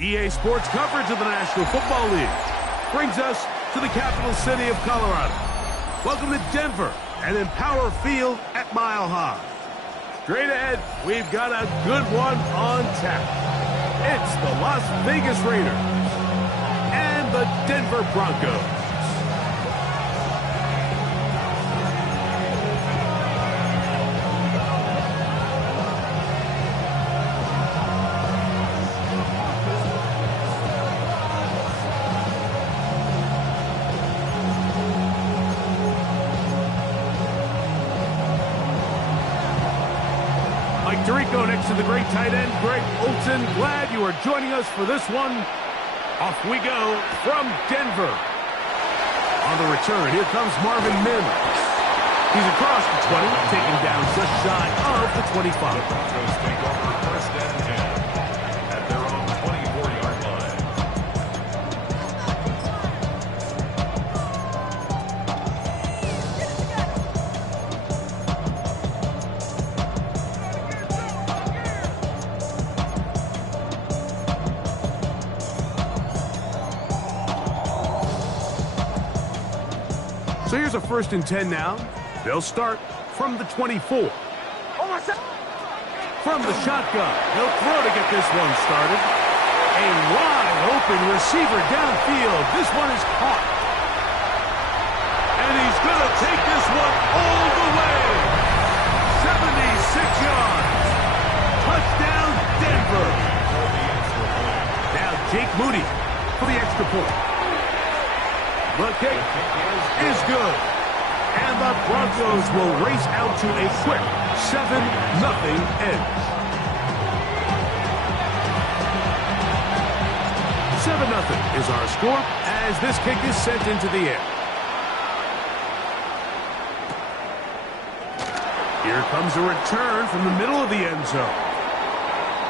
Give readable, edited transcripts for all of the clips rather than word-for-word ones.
EA Sports coverage of the National Football League brings us to the capital city of Colorado. Welcome to Denver and Empower Field at Mile High. Straight ahead, we've got a good one on tap. It's the Las Vegas Raiders and the Denver Broncos. Mike Tirico next to the great tight end, Greg Olsen. Glad you are joining us for this one. Off we go from Denver. On the return, here comes Marvin Mims. He's across the 20, taken down just shy of the 25. Broncos take over first and 10 at their own 24-yard line. So here's a 1st and 10 now. They'll start from the 24. From the shotgun, he'll throw to get this one started. A wide open receiver downfield. This one is caught. And he's going to take this one all the way. 76 yards. Touchdown, Denver. Now Jake Moody for the extra point. The kick is good. And the Broncos will race out to a quick 7-0 edge. 7-0 is our score as this kick is sent into the air. Here comes a return from the middle of the end zone.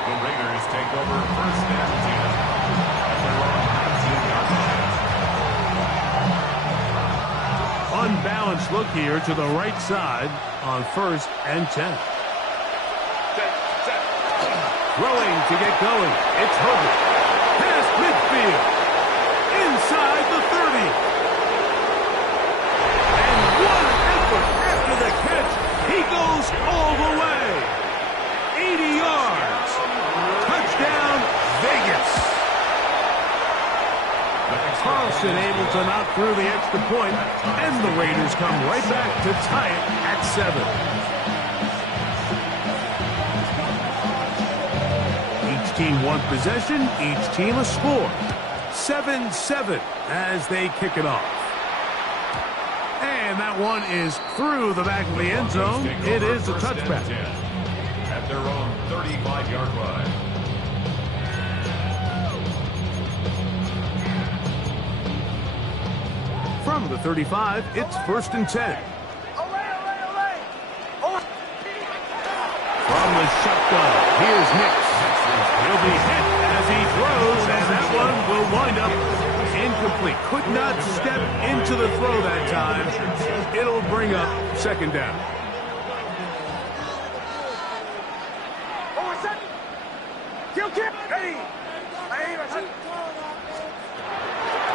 The Raiders take over first and 10 at their own 19-yard line. Unbalanced look here to the right side on 1st and 10. Throwing to get going. It's Herbert. Past midfield. Inside the 30. And what an effort after the catch. He goes all the way. 80 yards. Touchdown, Vegas. Carlson able to knock through the extra point, and the Raiders come right back to tie it at 7. Each team one possession, each team a score. 7-7 as they kick it off. And that one is through the back of the end zone. It is a touchback. At their own 35-yard line. From the 35, it's 1st and 10. From the shotgun, here's Nix. He'll be hit as he throws, and that one will wind up incomplete. Could not step into the throw that time. It'll bring up 2nd down.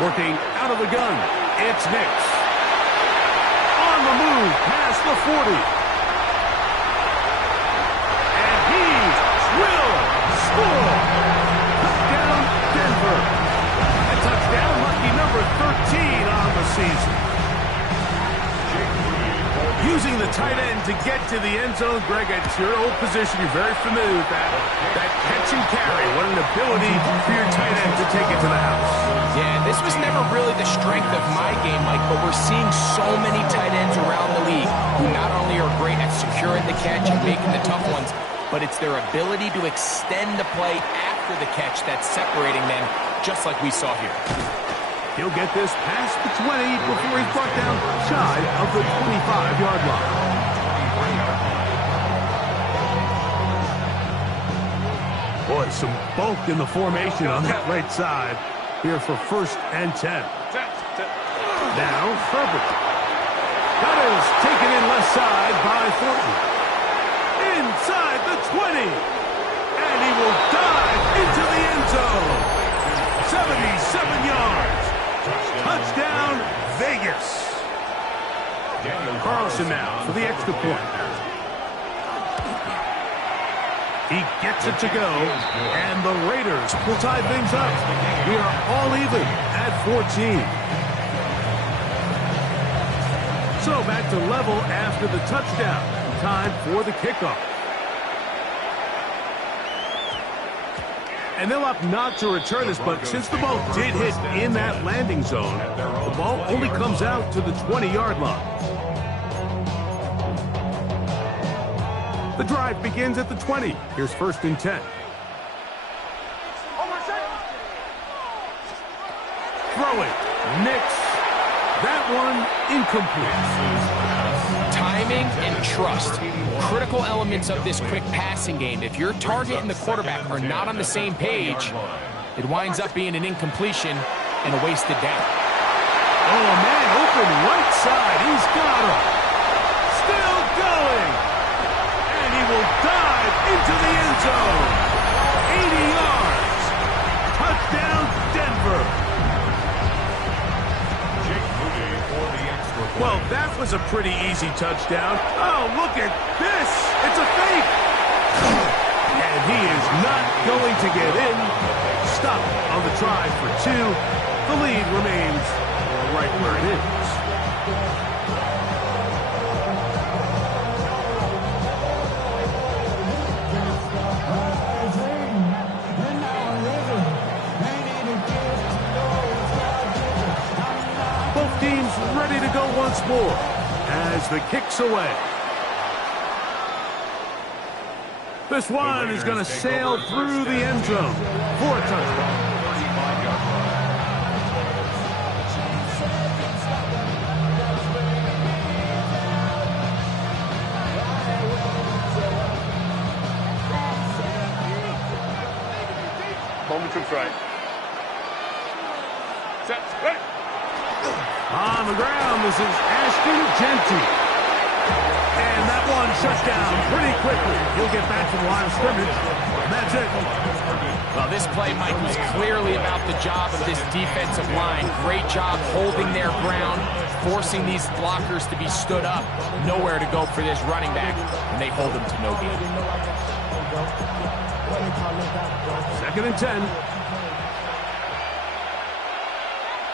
Working out of the gun, it's Nix. On the move, past the 40. And he will score. Touchdown, Denver. A touchdown, lucky number 13 on the season. Using the tight end to get to the end zone. Greg, it's your old position. You're very familiar with that. That catch and carry. What an ability for your tight end to take it to the house. Yeah, this was never really the strength of my game, Mike, but we're seeing so many tight ends around the league who not only are great at securing the catch and making the tough ones, but it's their ability to extend the play after the catch that's separating them, just like we saw here. He'll get this past the 20 before he's brought down shy of the 25-yard line. Boy, some bulk in the formation on that right side here for 1st and 10. Now, Herbert. That is taken in left side by Thornton. Inside the 20. And he will dive into the end zone. Carlson now for the extra point. He gets it to go, and the Raiders will tie things up. We are all even at 14. So back to level after the touchdown. Time for the kickoff. And they'll opt not to return this, but since the ball did hit in that landing zone, the ball only comes out to the 20-yard line. The drive begins at the 20. Here's 1st and 10. Throwing. Nix. That one incomplete. Timing and trust. Critical elements of this quick passing game. If your target and the quarterback are not on the same page, it winds up being an incompletion and a wasted down. Oh, man, open right side. He's got him. Still going. And he will dive into the end zone. 80 yards. Touchdown, Denver. Well, that was a pretty easy touchdown. Oh, look at this. It's a fake. And he is not going to get in. Stop on the try for 2. The lead remains right where it is. Both teams ready to go once more as the kick's away. This one is going to sail through the end zone for a touchdown. Moment to right. Set. Ready. On the ground, this is Ashton Jeanty. And that one shut down pretty quickly. He'll get back to the line of scrimmage. And that's it. Well, this play, Mike, was clearly about the job of this defensive line. Great job holding their ground, forcing these blockers to be stood up. Nowhere to go for this running back, and they hold him to no gain. 2nd and 10.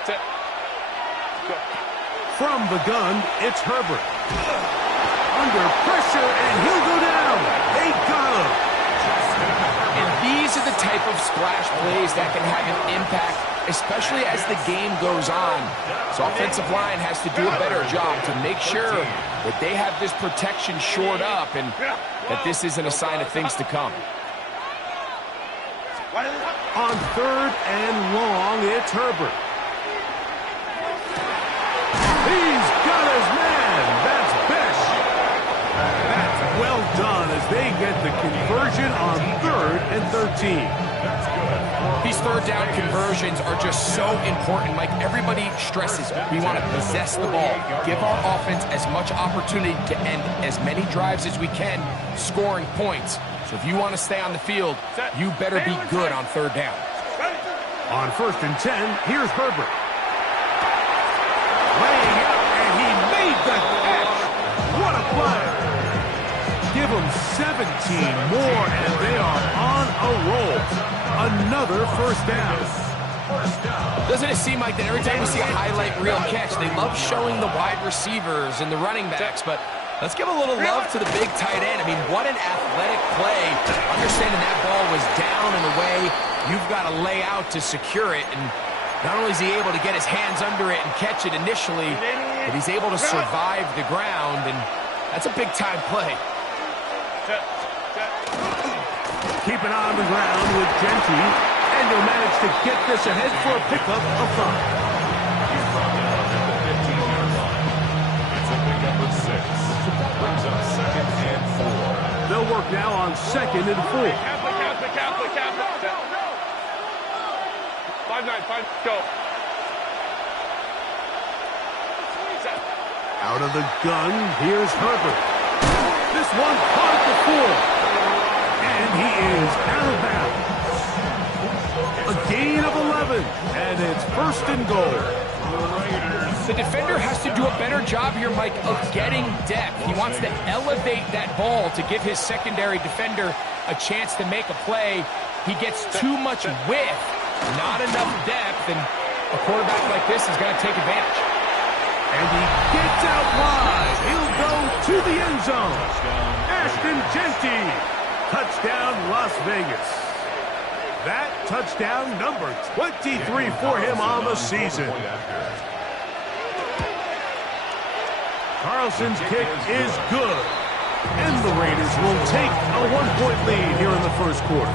Set. Go. From the gun, it's Herbert. Under pressure, and he'll go down. They got him. And these are the type of splash plays that can have an impact, especially as the game goes on. So offensive line has to do a better job to make sure that they have this protection shored up and that this isn't a sign of things to come. On 3rd and long, it's Herbert. He's got his man. That's Bish. That's well done as they get the conversion on 3rd and 13. These 3rd down conversions are just so important. Like everybody stresses, we want to possess the ball, give our offense as much opportunity to end as many drives as we can, scoring points. So if you want to stay on the field, you better be good on 3rd down. On 1st and 10, here's Herbert. Laying out, and he made the catch. What a play. Give them 17 more, and they are on a roll. Another 1st down. Doesn't it seem like that every time we see a highlight reel catch, they love showing the wide receivers and the running backs, but let's give a little love to the big tight end. I mean, what an athletic play. Understanding that ball was down and away, you've got to lay out to secure it, and not only is he able to get his hands under it and catch it initially, but he's able to survive the ground, and that's a big-time play. Keep it on the ground with Jeanty, and he'll manage to get this ahead for a pickup of 5. He's brought down at the 15-yard line. It's a pickup of 6. Brings up 2nd and 4. They'll work now on 2nd and 4. Catholic. 5-9, go. Out of the gun, here's Herbert. This one caught at the 4. And he is out of bounds. A gain of 11, and it's 1st and goal. Raiders. The defender has to do a better job here, Mike, of getting depth. He wants to elevate that ball to give his secondary defender a chance to make a play. He gets too much width, not enough depth, and a quarterback like this is going to take advantage. And he gets out wide. He'll go to the end zone. Ashton Jeanty. Touchdown, Las Vegas. That touchdown, number 23 for him on the season. Carlson's kick is good. And the Raiders will take a 1-point lead here in the first quarter.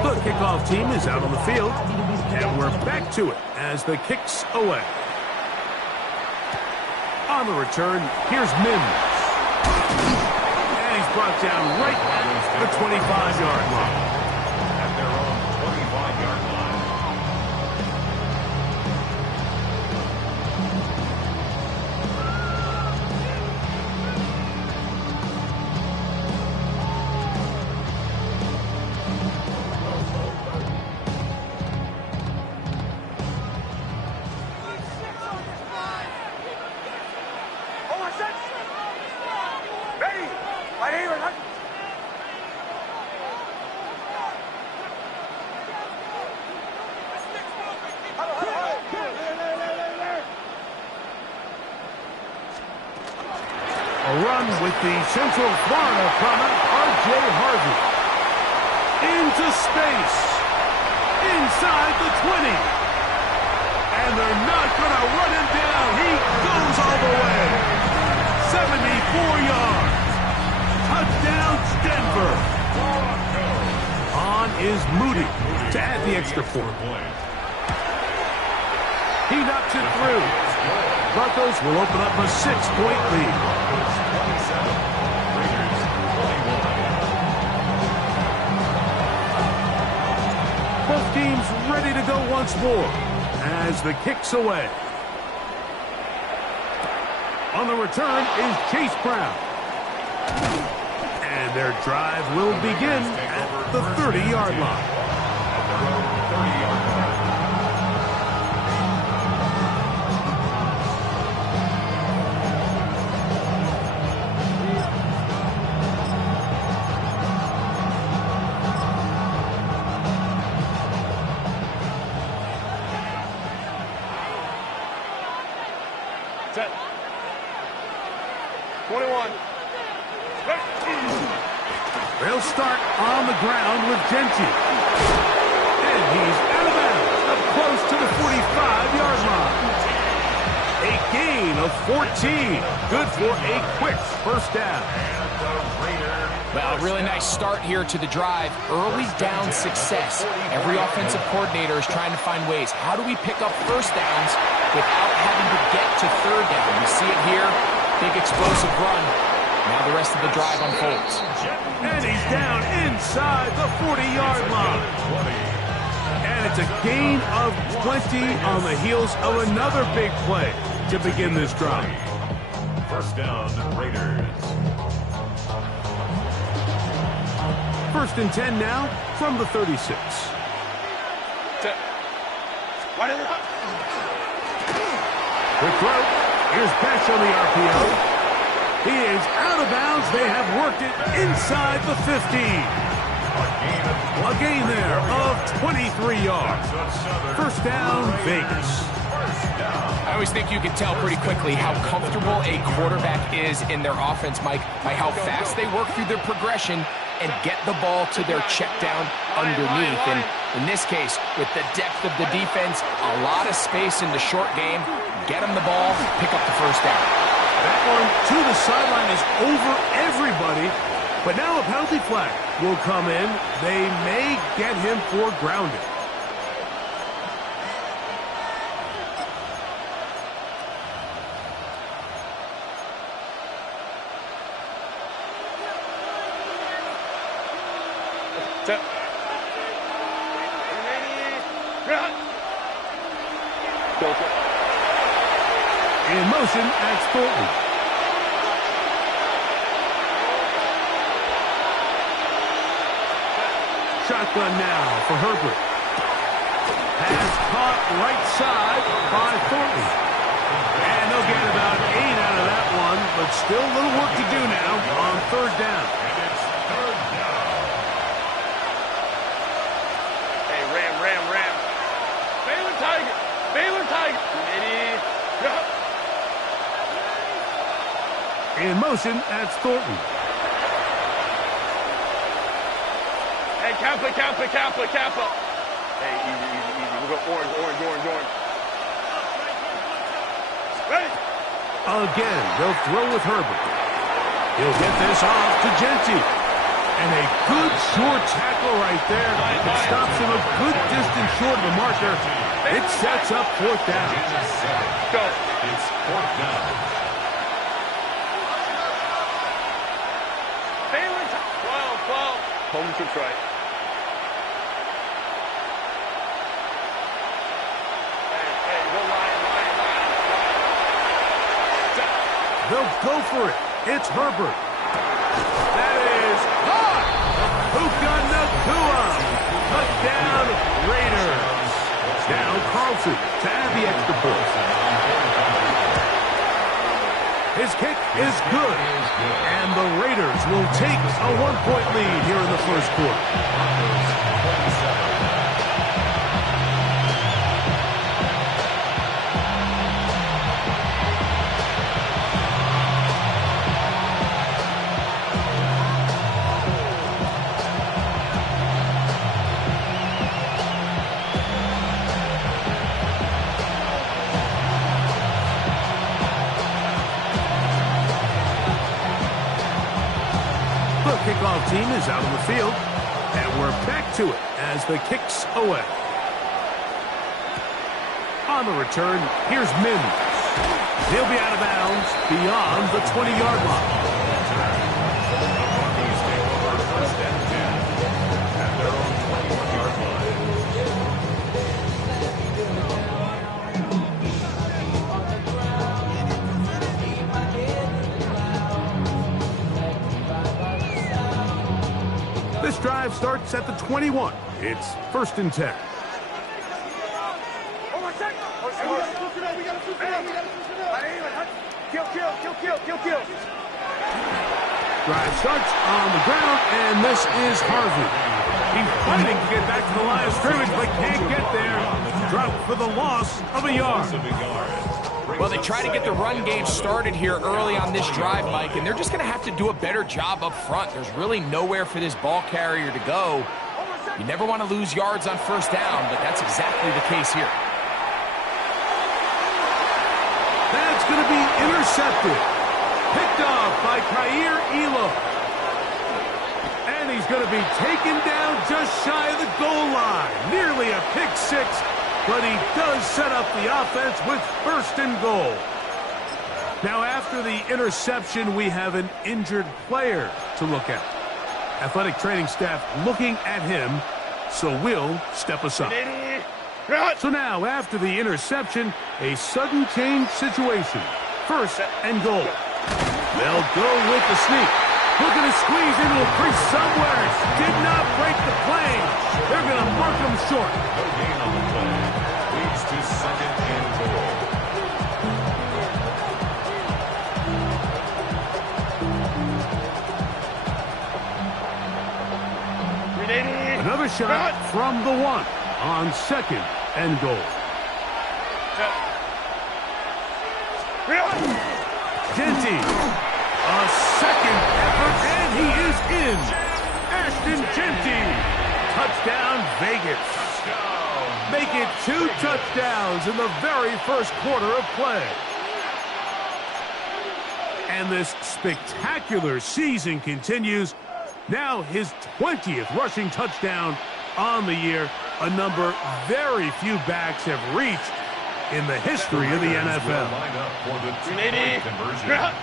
The kickoff team is out on the field, and we're back to it as the kick's away. On the return, here's Mims. And he's brought down right at the 25-yard line. At their own 25-yard line. A run with the Central Florida comer, R.J. Harvey. Into space. Inside the 20. And they're not going to run him down. He goes all the way. 74 yards. Touchdown, Denver. On is Moody to add the extra point. He knocks it through. Broncos will open up a 6-point lead. Both teams ready to go once more as the kick's away. On the return is Chase Brown. And their drive will begin at the 30-yard line. Set. 21. They'll start on the ground with Jeanty. And he's out of bounds, up close to the 45-yard line. A gain of 14. Good for a quick first down. Well, a really nice start here to the drive. Early down success. Every offensive coordinator is trying to find ways. How do we pick up first downs without having to get to third down? You see it here. Big explosive run. Now the rest of the drive unfolds. And he's down inside the 40-yard line. And it's a gain of 20 on the heels of another big play to begin this drive. First down, Raiders. First and 10 now from the 36. Set. Why did it? Quick throw. Here's Besh on the RPO. He is out of bounds. They have worked it inside the 15. A gain there of 23 yards. First down, Vegas. I always think you can tell pretty quickly how comfortable a quarterback is in their offense, Mike, by how fast they work through their progression and get the ball to their check down underneath. And in this case, with the depth of the defense, a lot of space in the short game, get them the ball, pick up the first down. That one to the sideline is over everybody. But now a penalty flag will come in. They may get him for grounding. Set. In motion, that's Thornton. Shotgun now for Herbert. Pass caught right side by Thornton. And they'll get about 8 out of that one, but still a little work to do now on third down. And it's third down. Hey, Ram. Baylor Tiger. Ready? Go. In motion, that's Thornton. Hey, Kappa. Hey, easy. We'll go orange. Ready? Again, they'll throw with Herbert. He'll get this off to Genty. And a good short tackle right there. It stops him a good distance short of the marker. It sets up fourth down. Go. It's fourth down. Baylor Tiger. 12. Home trips right. Hey, go line. They'll go for it. It's Herbert. That is hot. Puka Nacua. Touchdown, Raiders. Now Carlson to add the extra point. His kick is good. And the Raiders will take a 1-point lead here in the first quarter. Kickoff team is out on the field, and we're back to it as the kick's away. On the return, here's Mims. He'll be out of bounds beyond the 20-yard line. Buccaneers take over first and 10 at their own 21-yard line. This drive starts at the 21. It's 1st and 10. Kill. Drive starts on the ground, and this is Harvey. He's fighting to get back to the line of scrimmage, but can't get there. Dropped for the loss of a yard. Well, they try to get the run game started here early on this drive, Mike, and they're just going to have to do a better job up front. There's really nowhere for this ball carrier to go. You never want to lose yards on first down, but that's exactly the case here. That's going to be intercepted. Picked off by Kaiir Elam. And he's going to be taken down just shy of the goal line. Nearly a pick six, but he does set up the offense with 1st and goal. Now, after the interception, we have an injured player to look at. Athletic training staff looking at him, so we'll step aside. So now, after the interception, a sudden change situation. 1st and goal. They'll go with the sneak. Looking to squeeze into a crease somewhere. Did not break the plane. They're going to mark him short. No gain on the play. Leads to 2nd and goal. Another shot from the 1 on 2nd and goal. Genty, a second effort, and he is in. Ashton Genty, touchdown Vegas. Make it 2 touchdowns in the very first quarter of play. And this spectacular season continues. Now his 20th rushing touchdown on the year, a number very few backs have reached in the history of the NFL. Line up for the two-point conversion.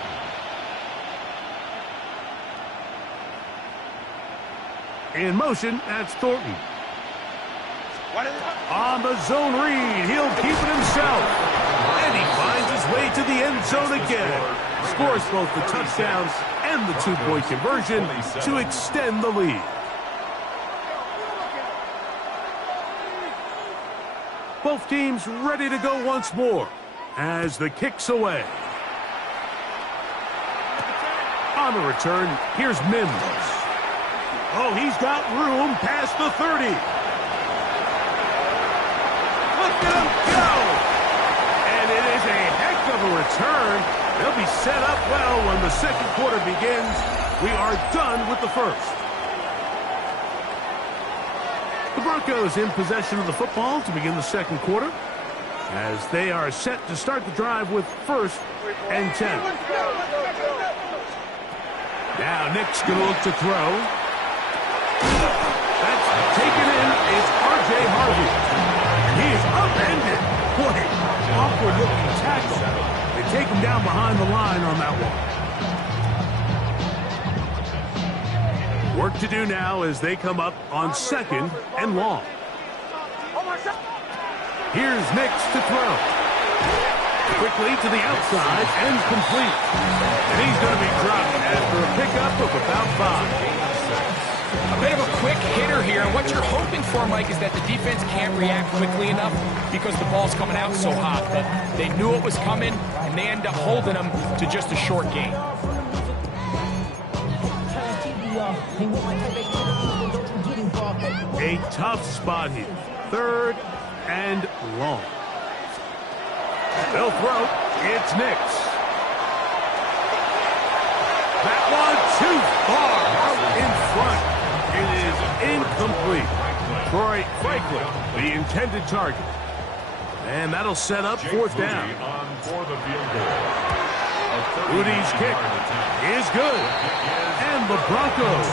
In motion, that's Thornton. On the zone read, he'll keep it himself. And he finds his way to the end zone again. Scores both the touchdown and the two-point conversion to extend the lead. Both teams ready to go once more as the kick's away. On the return, here's Mims. Oh, he's got room past the 30. Look at him go! And it is a heck of a return. They'll be set up well when the second quarter begins. We are done with the first. The Broncos in possession of the football to begin the second quarter as they are set to start the drive with 1st and 10. Now Nick's going to look to throw. That's taken in. It's R.J. Harvey. And he is upended. What an awkward-looking tackle. They take him down behind the line on that one. Work to do now as they come up on 2nd and long. Here's Nix to throw. Quickly to the outside and complete. And he's going to be dropped after a pickup of about 5. A bit of a quick hitter here. And what you're hoping for, Mike, is that the defense can't react quickly enough because the ball's coming out so hot. But they knew it was coming, and they end up holding them to just a short gain. A tough spot here. 3rd and long. They'll throw. It's Nix. That one too far out in front. It is incomplete. Troy Franklin, the intended target. And that'll set up 4th down. Rudy's kick is good. And the Broncos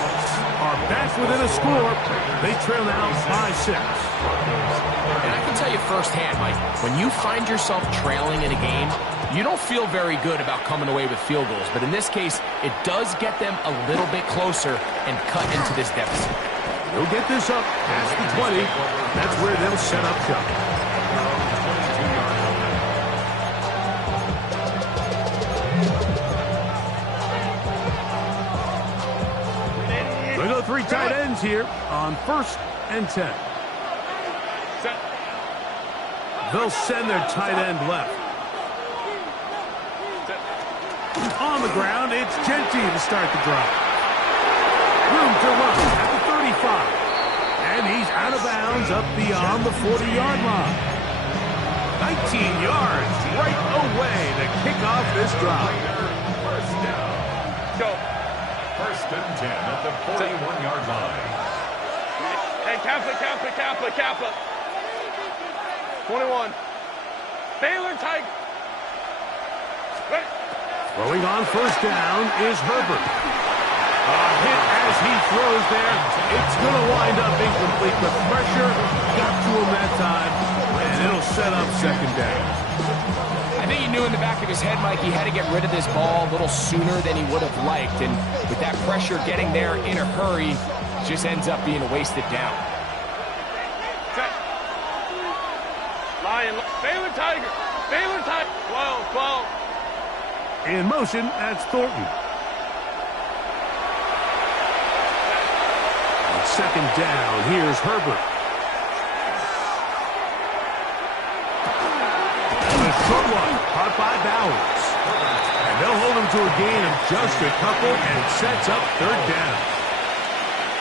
are back within a score. They trail now by 6. And I can tell you firsthand, Mike, when you find yourself trailing in a game, you don't feel very good about coming away with field goals. But in this case, it does get them a little bit closer and cut into this deficit. They'll get this up past the 20. That's where they'll set up shop. They go 3 tight ends here on 1st and 10. They'll send their tight end left. On the ground, it's Genty to start the drive. Room to run at the 35. And he's out of bounds up beyond the 40-yard line. 19 yards right away to kick off this drive. First down. Go. 1st and 10 at the 41-yard line. Hey, Kappa. 21. Baylor Tiger. Throwing on 1st down is Herbert. A hit as he throws there. It's going to wind up incomplete, but pressure got to him that time, and it'll set up 2nd down. I think he knew in the back of his head, Mike, he had to get rid of this ball a little sooner than he would have liked. And with that pressure getting there in a hurry, just ends up being a wasted down. Lion. Baylor Tiger. 12. In motion, that's Thornton. On 2nd down, here's Herbert. And the short one, caught by Bowers. And they'll hold him to a gain of just a couple, and it sets up 3rd down.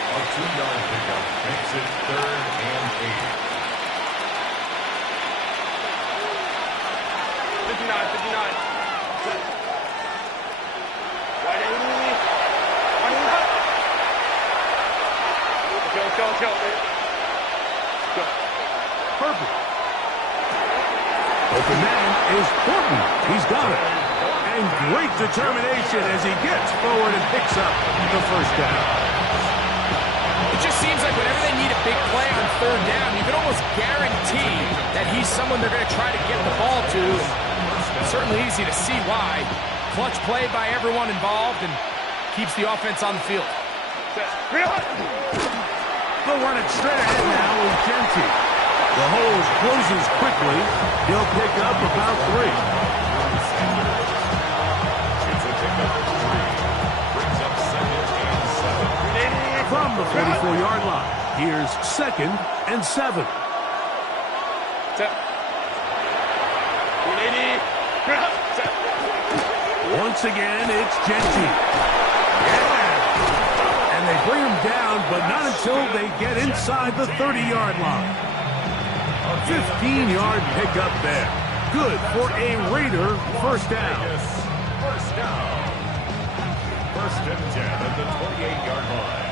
A 2-yard pickup makes it 3rd and 8. 59. Go. Herbert. Open man is Thornton. He's got it. And great determination as he gets forward and picks up the 1st down. It just seems like whenever they need a big play on 3rd down, you can almost guarantee that he's someone they're going to try to get the ball to. It's certainly easy to see why. Clutch play by everyone involved and keeps the offense on the field. They'll run it straight ahead now with Genty. The hole closes quickly. He'll pick up about 3. from the 44-yard line. Here's 2nd and 7. Set. 180. Set. Once again, it's Genty. Yeah. And they bring him down, but not until they get inside the 30-yard line. A 15-yard pickup there. Good for a Raider first down. First down. 1st and 10 at the 28-yard line.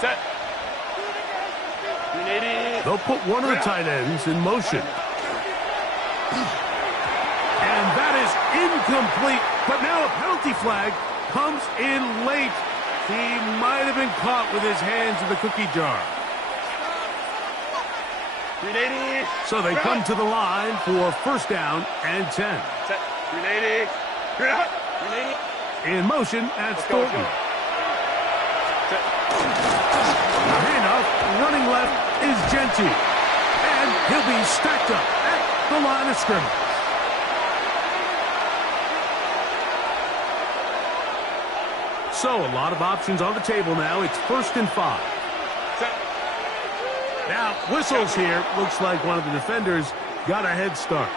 Set. 180. They'll put one of the tight ends in motion. And that is incomplete. But now a penalty flag comes in late. He might have been caught with his hands in the cookie jar. 380. So they come to the line for first down and 10. Set. 380. 380. In motion, that's Let's go, Thornton. Set. Handoff, running left is Genty. And he'll be stacked up at the line of scrimmage. So a lot of options on the table now. It's 1st and 5. Set. Now, whistles here. Looks like one of the defenders got a head start.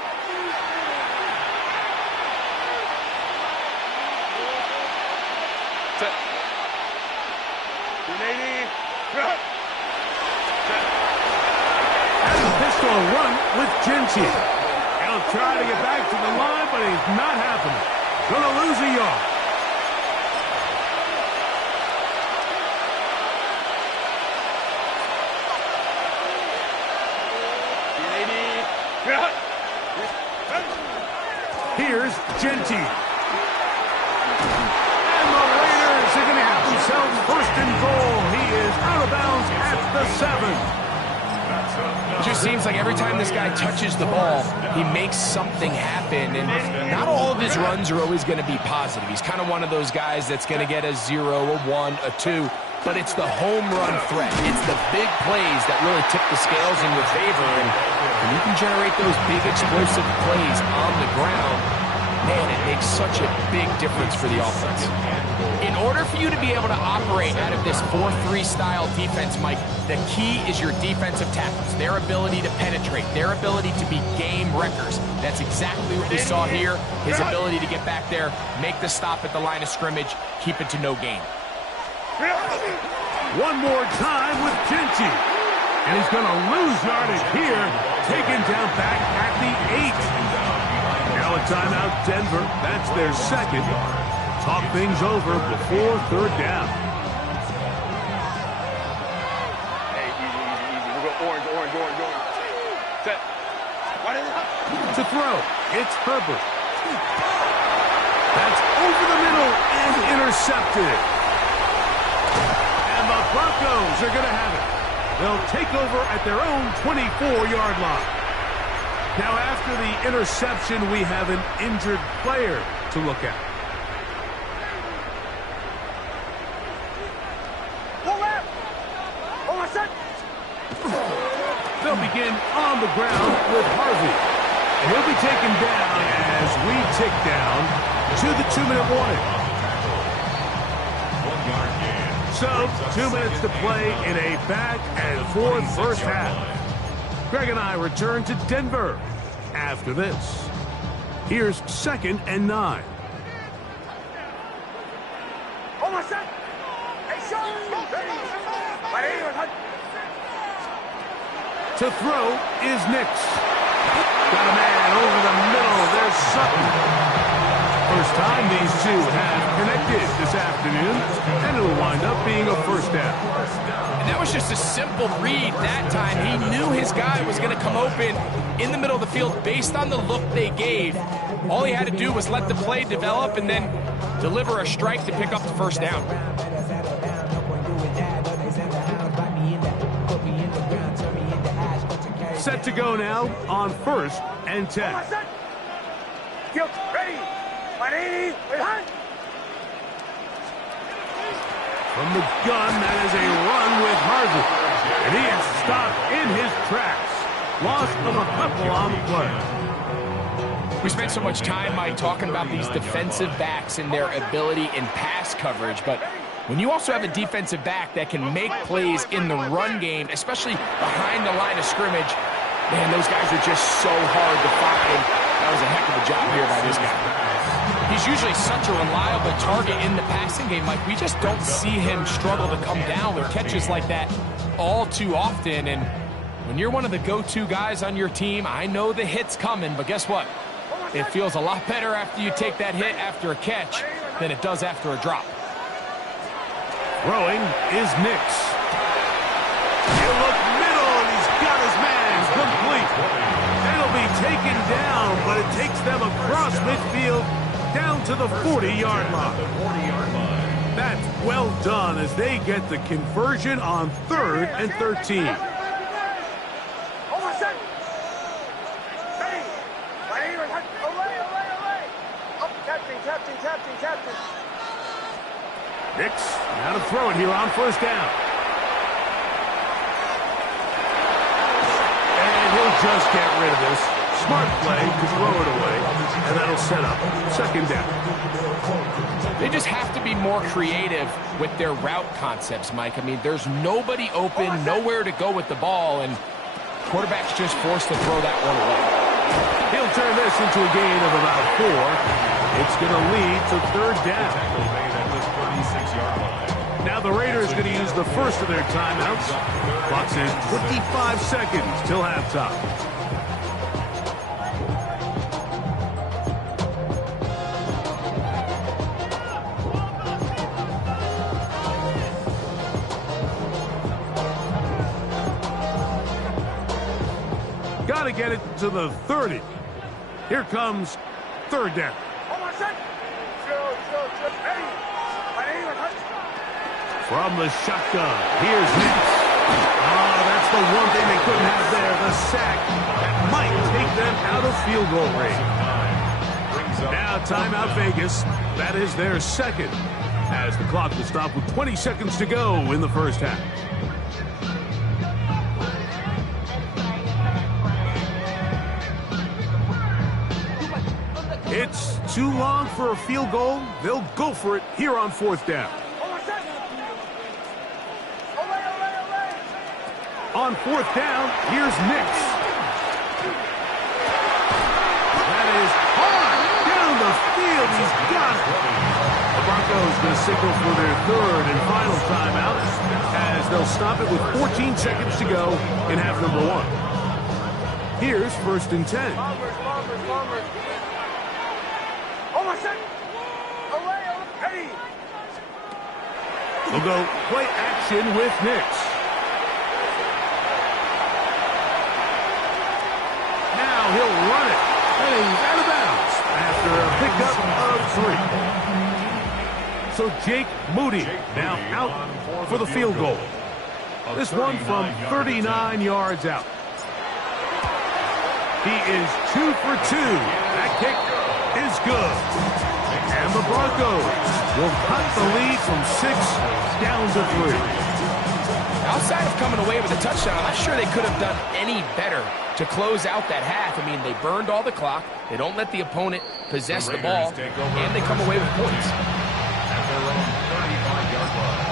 Set. 380. Set. And a pistol run with Genty. He'll try to get back to the line, but it's not happening. Gonna lose a yard. Here's Genty. And the Raiders are going to have themselves 1st and goal. He is out of bounds at the 7. It just seems like every time this guy touches the ball, he makes something happen. And not all of his runs are always going to be positive. He's kind of one of those guys that's going to get a 0, a 1, a 2. But it's the home run threat. It's the big plays that really tip the scales in your favor. And when you can generate those big explosive plays on the ground, man, it makes such a big difference for the offense. In order for you to be able to operate out of this 4-3 style defense, Mike, the key is your defensive tackles, their ability to penetrate, their ability to be game wreckers. That's exactly what we saw here, his ability to get back there, make the stop at the line of scrimmage, keep it to no gain. One more time with Genty. And he's going to lose yardage here, taken down back at the 8. Now a timeout, Denver. That's their 2nd. Talk things over before 3rd down. Hey, easy. We'll go orange. Set. To throw, it's Herbert. That's over the middle and intercepted. And the Broncos are going to have it. They'll take over at their own 24-yard line. Now, after the interception, we have an injured player to look at. They'll begin on the ground with Harvey. And he'll be taken down as we tick down to the 2-minute warning. 1 yard gain. So, 2 minutes to play in a back-and-forth first half. Greg and I return to Denver after this. Here's 2nd and 9. To throw is Nix. Got a man over the middle. There's Sutton. First time these two have connected this afternoon, and it'll wind up being a first down. And that was just a simple read that time. He knew his guy was going to come open in the middle of the field based on the look they gave. All he had to do was let the play develop and then deliver a strike to pick up the first down. Set to go now on 1st and 10. Ready. 180. From the gun, that is a run with Harvey. And he is stopped in his tracks. Loss of a couple on the play. We spent so much time, Mike, talking about these defensive backs and their ability in pass coverage, but When you also have a defensive back that can make plays in the run game, especially behind the line of scrimmage, man, those guys are just so hard to find. That was a heck of a job here by this guy. He's usually such a reliable target in the passing game. Like, we just don't see him struggle to come down with catches like that all too often. And when you're one of the go-to guys on your team, I know the hit's coming, but guess what? It feels a lot better after you take that hit after a catch than it does after a drop. Throwing is Nix. He'll look middle, and he's got his man complete. It'll be taken down, but it takes them across midfield down to the 40-yard line. That's well done as they get the conversion on 3rd and 13. Captain. Nix, now to throw it here on 1st down. And he'll just get rid of this. Smart play to throw it away, and that'll set up 2nd down. They just have to be more creative with their route concepts, Mike. I mean, there's nobody open, nowhere to go with the ball, and quarterback's just forced to throw that one away. He'll turn this into a gain of about 4. It's going to lead to 3rd down. Now the Raiders going to use the first of their timeouts. Clock says 25 seconds till halftime. Got to get it to the 30. Here comes 3rd down. From the shotgun, here's Nix. Oh, that's the one thing they couldn't have there, the sack that might take them out of field goal range. Now timeout Vegas. That is their 2nd, as the clock will stop with 20 seconds to go in the 1st half. It's too long for a field goal. They'll go for it here on 4th down. On 4th down, here's Nix. That is hard down the field. He's got it. The Broncos going to signal for their 3rd and final timeout as they'll stop it with 14 seconds to go in half number 1. Here's 1st and 10. They'll go play action with Nix. Now he'll run it, and he's out of bounds after a pickup of 3. So Jake Moody now out for the field goal. This one from 39 yards out. He is 2 for 2. That kick is good. And the Broncos will cut the lead from 6 down to 3. Outside of coming away with a touchdown, I'm not sure they could have done any better to close out that half. I mean, they burned all the clock. They don't let the opponent possess the ball, and they come away with points. At their own 35-yard line.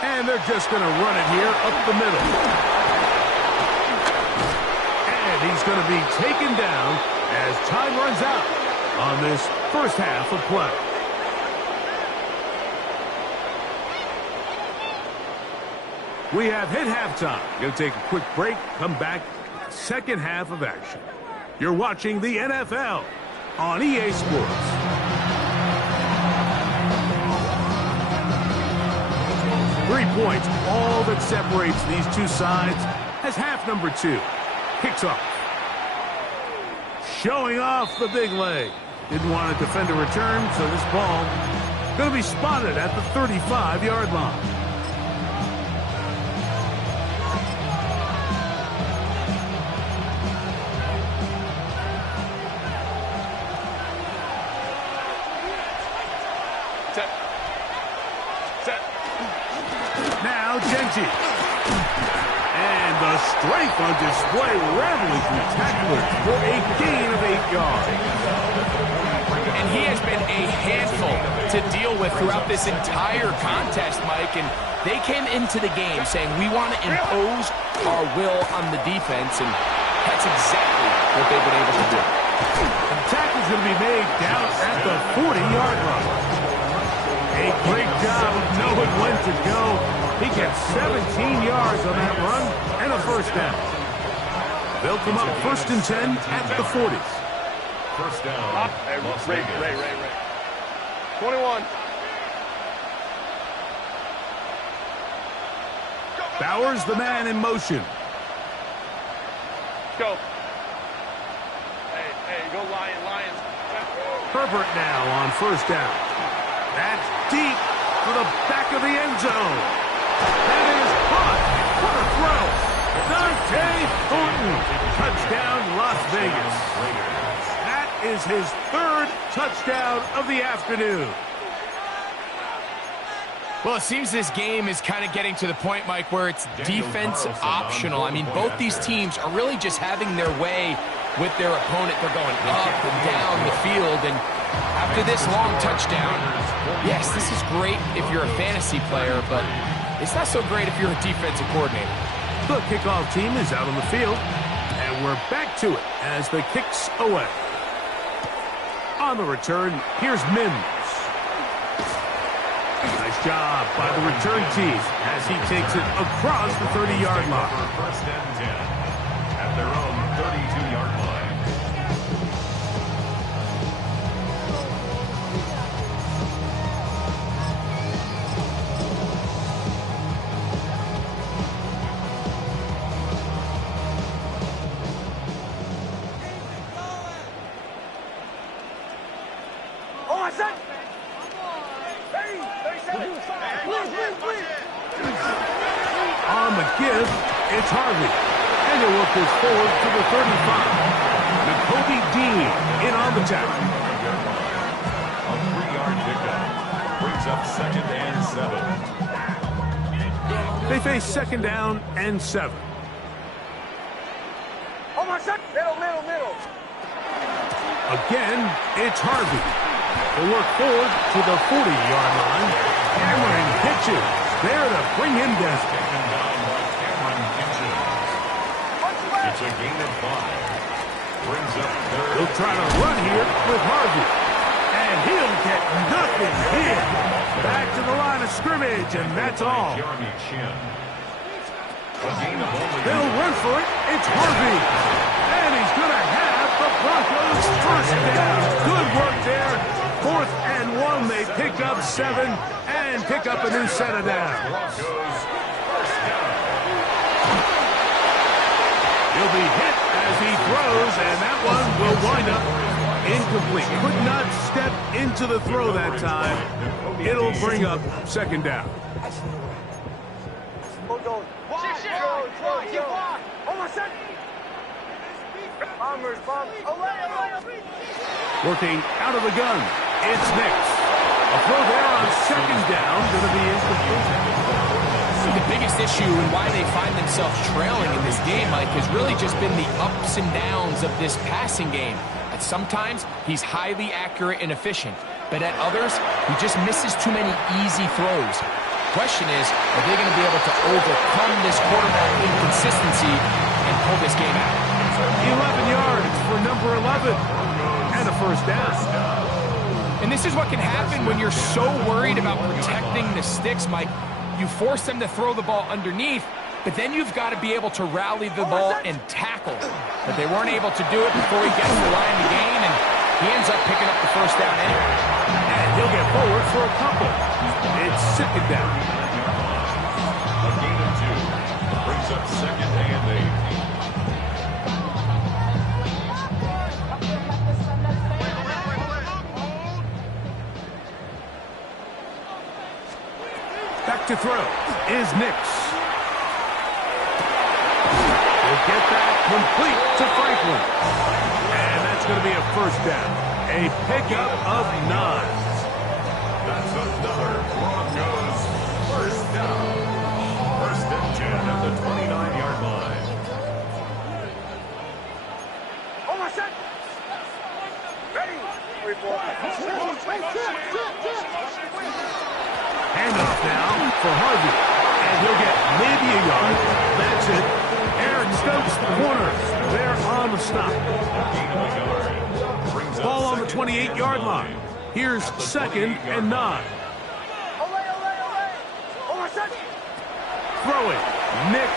And they're just going to run it here up the middle. And he's going to be taken down as time runs out on this first half of play. We have hit halftime. Going to take a quick break, come back, second half of action. You're watching the NFL on EA Sports. 3 points, all that separates these two sides as half number 2 kicks off. Showing off the big leg. Didn't want to defend a return, so this ball going to be spotted at the 35-yard line. Richie. And the strength on display, rambling through tacklers for a gain of 8 yards. And he has been a handful to deal with throughout this entire contest, Mike. And they came into the game saying, we want to impose our will on the defense. And that's exactly what they've been able to do. And the tackle's going to be made down at the 40-yard line. A great job of knowing when to go. He gets 17 yards on that run and a first down. They'll come up 1st and 10 at the 40s. First down. Ray. 21. Bowers, the man in motion. Go. Hey, go Lions. Herbert now on first down. That's deep to the back of the end zone. That is caught. What a throw. Dante Thornton. Touchdown, Las Vegas. That is his 3rd touchdown of the afternoon. Well, it seems this game is kind of getting to the point, Mike, where it's defense optional. I mean, both these teams are really just having their way with their opponent. They're going up and down the field, and after this long touchdown, yes, this is great if you're a fantasy player, but it's not so great if you're a defensive coordinator. The kickoff team is out on the field, and we're back to it as the kick's away. On the return, here's Mims. Nice job by the return team as he takes it across the 30-yard line. First and 10 at their own 32-yard line. Oh, I said. On the give, it's Harvey. And he'll work this forward to the 35. Nakobe Dean in on the tackle. A 3-yard pickup brings up 2nd and 7. They face 2nd down and 7. Oh, my son. Middle. Again, it's Harvey. They'll work forward to the 40-yard line. Cameron Hitchens there to bring him down. Taken down by Cameron Hitchens. It's a gain of 5. Brings up 3rd. He'll try to run here with Harvey. And he'll get nothing here. Back to the line of scrimmage, and that's all. Jeremy Chin. A gain of only. They'll run for it. It's Harvey. And he's going to have the Broncos first down. Good work there. 4th and 1. They pick up 7 and pick up a new set of downs. Broncos first down. He'll be hit as he throws, and that one will wind up incomplete. Could not step into the throw that time. It'll bring up 2nd down. Working out of the gun, it's Nix. A throw there on 2nd down, going to be incomplete. The biggest issue and why they find themselves trailing in this game, Mike, has really just been the ups and downs of this passing game. At sometimes, he's highly accurate and efficient, but at others, he just misses too many easy throws. Question is, are they going to be able to overcome this quarterback inconsistency and pull this game out? 11 yards for number 11, and a first down. And this is what can happen when you're so worried about protecting the sticks, Mike. You force them to throw the ball underneath, but then you've got to be able to rally the ball and tackle. But they weren't able to do it before he gets to the line to gain, and he ends up picking up the first down anyway. And he'll get forward for a couple. It's 2nd down. A gain of 2 brings up 2nd and 8. Back to throw is Nix. He'll get that complete to Franklin. And that's going to be a first down. A pickup of 9. That's another Broncos first down. First conversion at the 29-yard line. Almost set. Ready. Handoff now for Harvey. And he'll get maybe a yard. That's it. Aaron Stokes, the corner. They're on the stop. Gain of a yard. Brings up Ball on the second 28-yard line. Here's second and 9. Almost set. Throwing. Nix.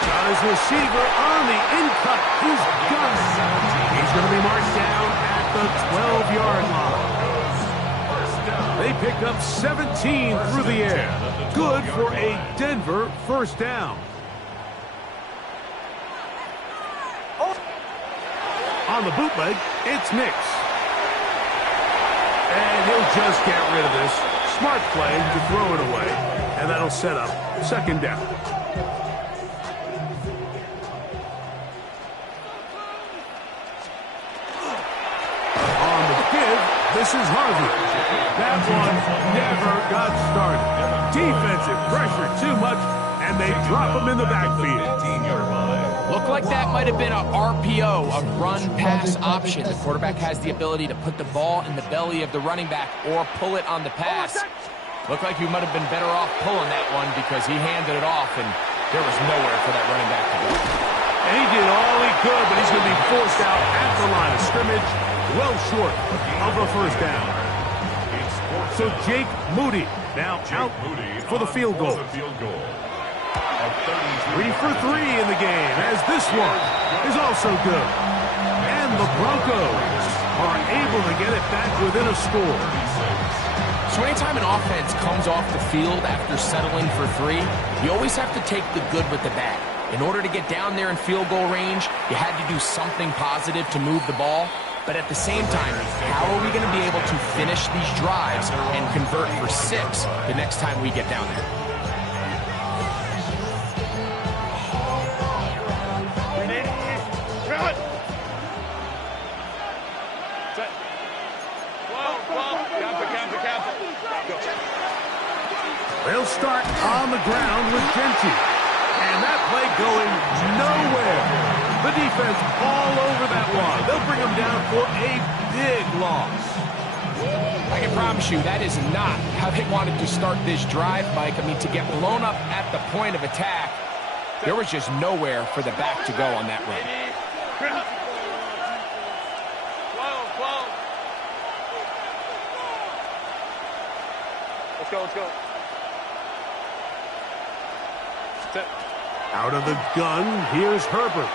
Got his receiver on the in-cut. He's got it. He's going to be marked down at the 12-yard line. They pick up 17 through the air. Good for a Denver first down. On the bootleg, it's Nix. And he'll just get rid of this. Smart play to throw it away. And that'll set up second down. On the give, this is Harvey. That one never got started. Defensive pressure too much, and they drop him in the backfield. 15-yard line. Looked like that might have been a RPO, a run-pass option. The quarterback has the ability to put the ball in the belly of the running back or pull it on the pass. Looked like you might have been better off pulling that one because he handed it off, and there was nowhere for that running back to go. And he did all he could, but he's going to be forced out at the line of scrimmage, well short of the first down. So Jake Moody now out for the field goal. 3 for 3 in the game, as this one is also good. And the Broncos are able to get it back within a score. So anytime an offense comes off the field after settling for 3, you always have to take the good with the bad. In order to get down there in field goal range, you had to do something positive to move the ball. But at the same time, how are we going to be able to finish these drives and convert for 6 the next time we get down there? They'll start on the ground with Genty. And that play going nowhere. The defense all over that one. They'll bring them down for a big loss. I can promise you that is not how they wanted to start this drive, Mike. I mean, to get blown up at the point of attack, there was just nowhere for the back to go on that run. Let's go, let's go. Out of the gun, here's Herbert.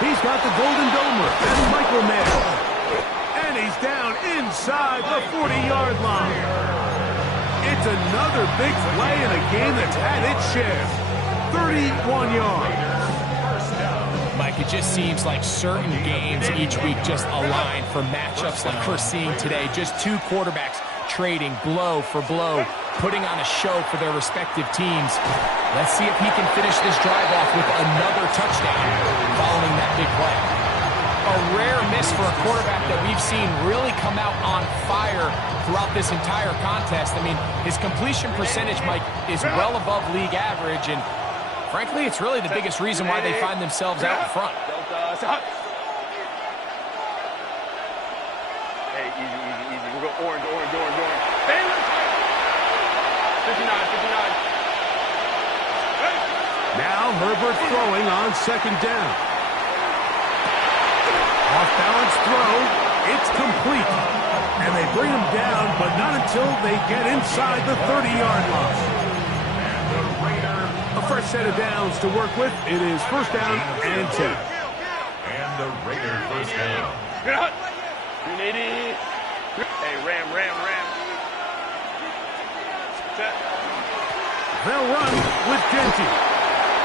He's got the Golden Domer. That's Michael Mayer. And he's down inside the 40-yard line. It's another big play in a game that's had its share. 31 yards. Mike, it just seems like certain games each week just align for matchups like we're seeing today. Just two quarterbacks trading blow for blow, putting on a show for their respective teams. Let's see if he can finish this drive off with another touchdown following that big play. A rare miss for a quarterback that we've seen really come out on fire throughout this entire contest. I mean, his completion percentage, Mike, is well above league average, and frankly, it's really the biggest reason why they find themselves out in front. Hey, easy. We're going orange. 59. Now Herbert throwing on second down. Off-balance throw. It's complete. And they bring him down, but not until they get inside the 30-yard line. A fresh set of downs to work with. It is first down and 10. And the Raider first down. Hey, Ram. They'll run with Genty.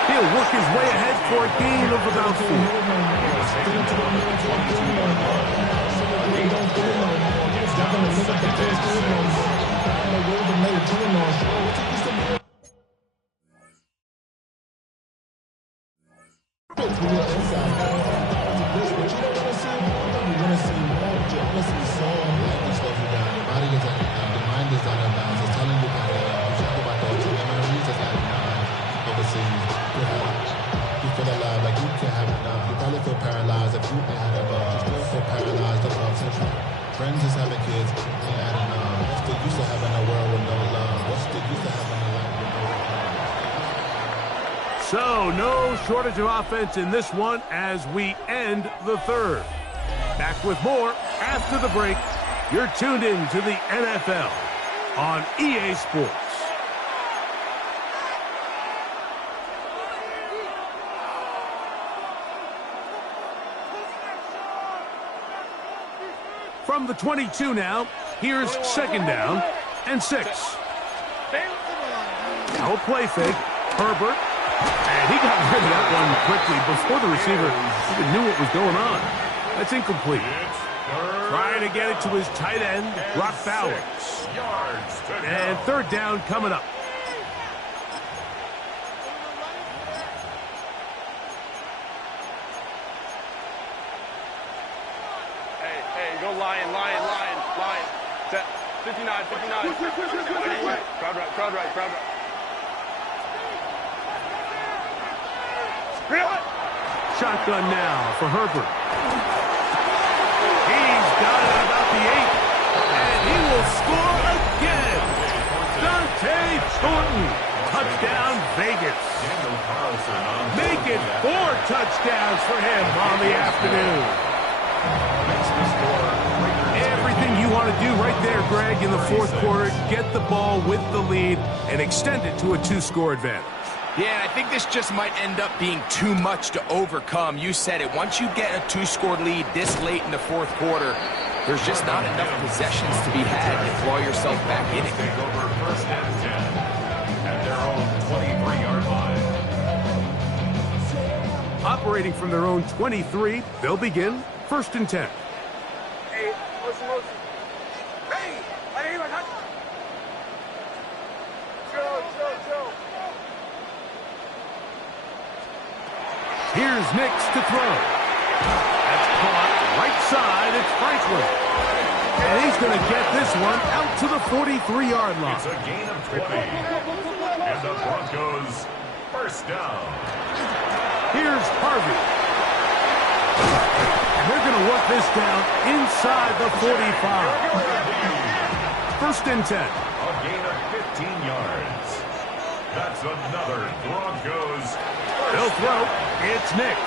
He'll work his way ahead for a gain of about Your body is out of bounds. It's telling friends is having kids, and what's the use of having a world with no love? What's the use of having a life with no love? So, no shortage of offense in this one as we end the third. Back with more after the break. You're tuned in to the NFL on EA Sports. From the 22 now, here's second down and 6. No play fake. Herbert. And he got rid of that one quickly before the receiver even knew what was going on. That's incomplete. Trying to get it to his tight end, Brock Bowers. And third down coming up. Hey, go Lion. 59. Crowd right. Shotgun now for Herbert. He's got it about the 8. And he will score again. Dante Thornton. Touchdown, Vegas. Make it 4 touchdowns for him on the afternoon. Everything you want to do right there, Greg, in the fourth quarter. Get the ball with the lead and extend it to a 2-score advantage. Yeah, I think this just might end up being too much to overcome. You said it. Once you get a 2-score lead this late in the fourth quarter, there's just not enough possessions to be had to throw yourself back in it. Take over first and 10 at their own 23-yard line. Operating from their own 23, they'll begin first and 10. Hey, motion. Hey, chill. Here's Nix to throw. That's caught right side. It's Franklin. And he's going to get this one out to the 43-yard line. It's a gain of 20. And the Broncos first down. Here's Harvey. And they're going to work this down inside the 45. First and 10. A gain of 15 yards. That's another Broncos. They'll throw. It's Nix.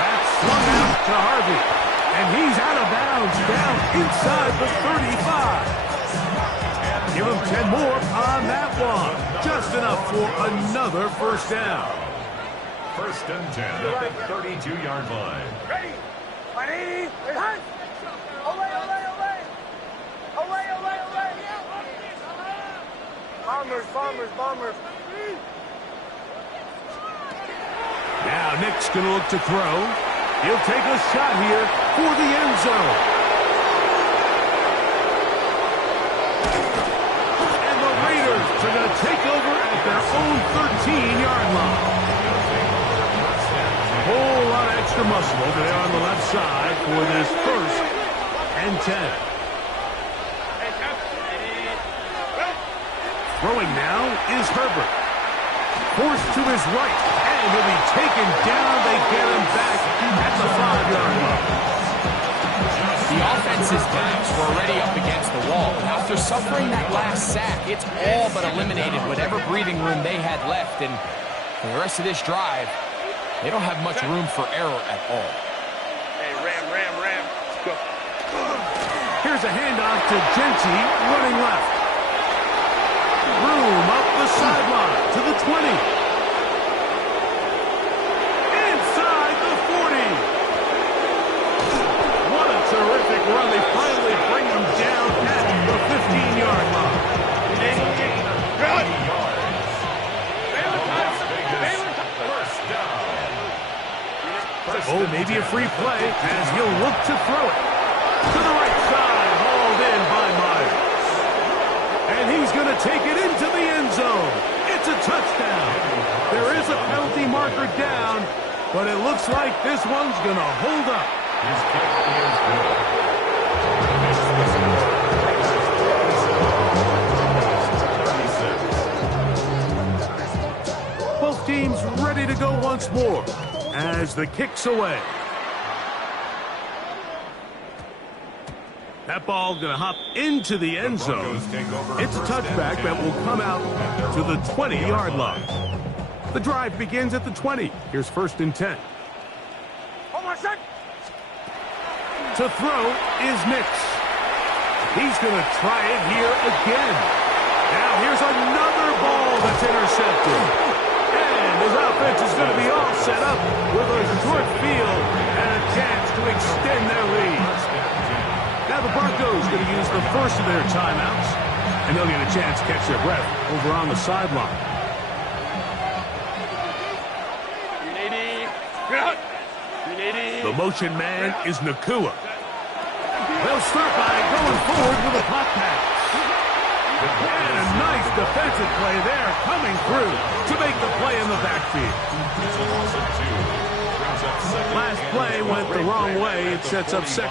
That's slung out to Harvey. And he's out of bounds down inside the 35. Give him 10 more on that one. Just enough for another first down. First and 10 at the 32-yard line. Ready. Bombers. Now Nick's going to look to throw. He'll take a shot here for the end zone. And the Raiders are going to take over at their own 13-yard line. A whole lot of extra muscle over there on the left side for this first and 10. Throwing now is Herbert. Forced to his right, and he'll be taken down. They get him back at the 5-yard line. The offense's backs were already up against the wall. After suffering that last sack, it's all but eliminated whatever breathing room they had left. And for the rest of this drive, they don't have much room for error at all. Hey, Ram. Let's go. Here's a handoff to Genty, running left. Room up the sideline to the 20. Inside the 40. What a terrific run. They finally bring him down at the 15-yard line. Oh, maybe a free play as he'll look to throw it. To the right side, hauled in by Myers. And he's going to take it into the end zone. It's a touchdown. There is a penalty marker down, but it looks like this one's going to hold up. His kick is good. Both teams ready to go once more as the kick's away. That ball going to hop into the end zone. It's a touchback that will come out to the 20-yard line. The drive begins at the 20. Here's 1st and 10. To throw is Nix. He's going to try it here again. Now here's another ball that's intercepted. And his offense is going to be all set up with a short field and a chance to extend their lead. Now the Broncos going to use the first of their timeouts, and they'll get a chance to catch their breath over on the sideline. The motion man is Nakua. They'll start by going forward with a pop pass. And a nice defensive play there coming through to make the play in the backfield. Last play went the wrong way. It sets up second.